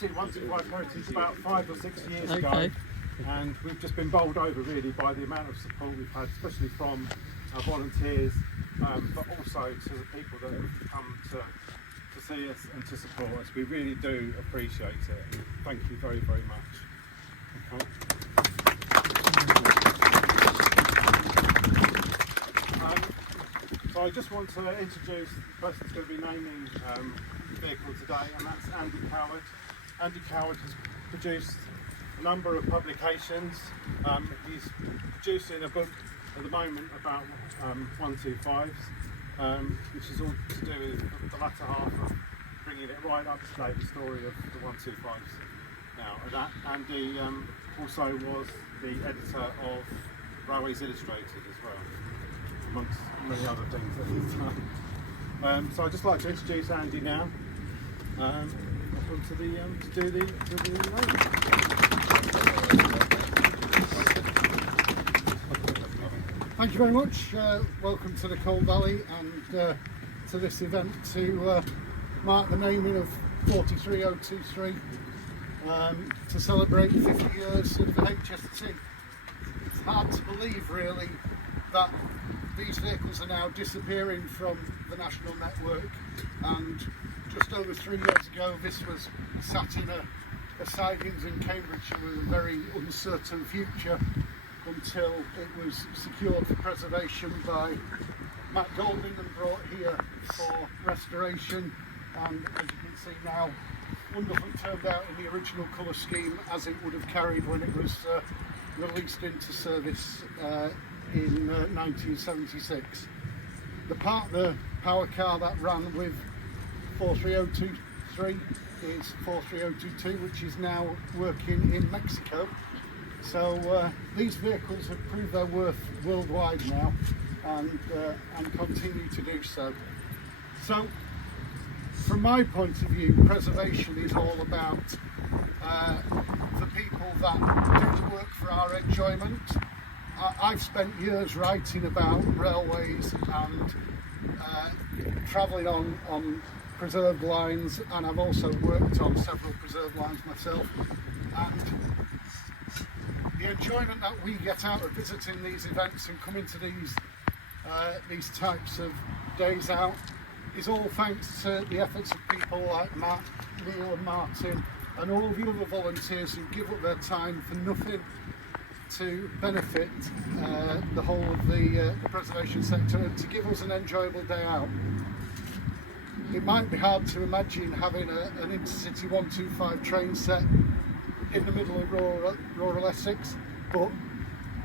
started 125 Heritage about 5 or 6 years ago, and we've just been bowled over really by the amount of support we've had, especially from our volunteers, but also to the people that have come to see us and to support us. We really do appreciate it, and thank you very, very much. Okay. So I just want to introduce the person who's going to be naming the vehicle today, and that's Andy Coward. Andy Coward has produced a number of publications. He's producing a book at the moment about 125s, which is all to do with the latter half of bringing it right up to date, the story of the 125s now. And Andy also was the editor of Railways Illustrated as well, amongst many other things that he's done. So I'd just like to introduce Andy now. To do the Thank you very much. Welcome to the Colne Valley and to this event to mark the naming of 43023 to celebrate 50 years of the HST. It's hard to believe really that these vehicles are now disappearing from the national network, and just over 3 years ago this was sat in a sidings in Cambridgeshire with a very uncertain future until it was secured for preservation by Matt Golding and brought here for restoration, and as you can see now, wonderfully turned out in the original colour scheme as it would have carried when it was released into service in 1976. The partner power car that ran with 43023 is 43022, which is now working in Mexico. So these vehicles have proved their worth worldwide now, and continue to do so. So from my point of view, preservation is all about the people that do the work for our enjoyment. I've spent years writing about railways and travelling on preserved lines, and I've also worked on several preserved lines myself, and the enjoyment that we get out of visiting these events and coming to these types of days out is all thanks to the efforts of people like Matt, Neil and Martin and all the other volunteers who give up their time for nothing to benefit the whole of the preservation sector and to give us an enjoyable day out. It might be hard to imagine having an Intercity 125 train set in the middle of rural Essex, but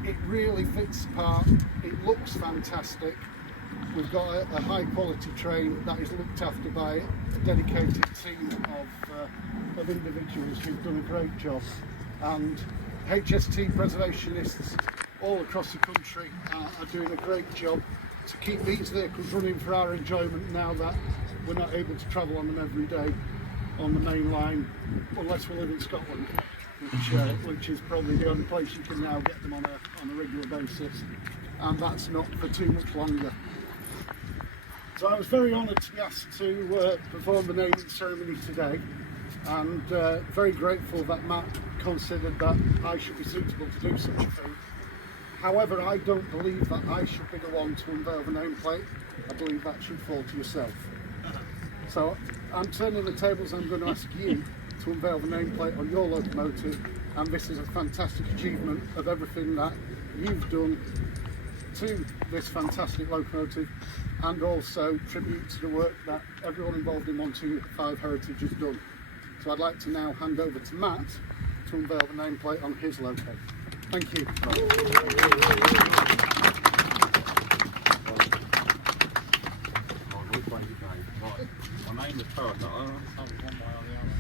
it really fits the part. It looks fantastic. We've got a high quality train that is looked after by a dedicated team of individuals who've done a great job, and HST preservationists all across the country are doing a great job to keep these vehicles running for our enjoyment now that we're not able to travel on them every day on the main line, unless we live in Scotland, which is probably the only place you can now get them on a regular basis, and that's not for too much longer. So I was very honoured to be asked to perform the naming ceremony today, and very grateful that Matt considered that I should be suitable to do such a thing. However, I don't believe that I should be the one to unveil the nameplate. I believe that should fall to yourself. So I'm turning the tables. I'm going to ask you to unveil the nameplate on your locomotive, and this is a fantastic achievement of everything that you've done to this fantastic locomotive, and also tribute to the work that everyone involved in 125 Heritage has done. So I'd like to now hand over to Matt to unveil the nameplate on his loco. Thank you. My name is Power. I was one way or the other.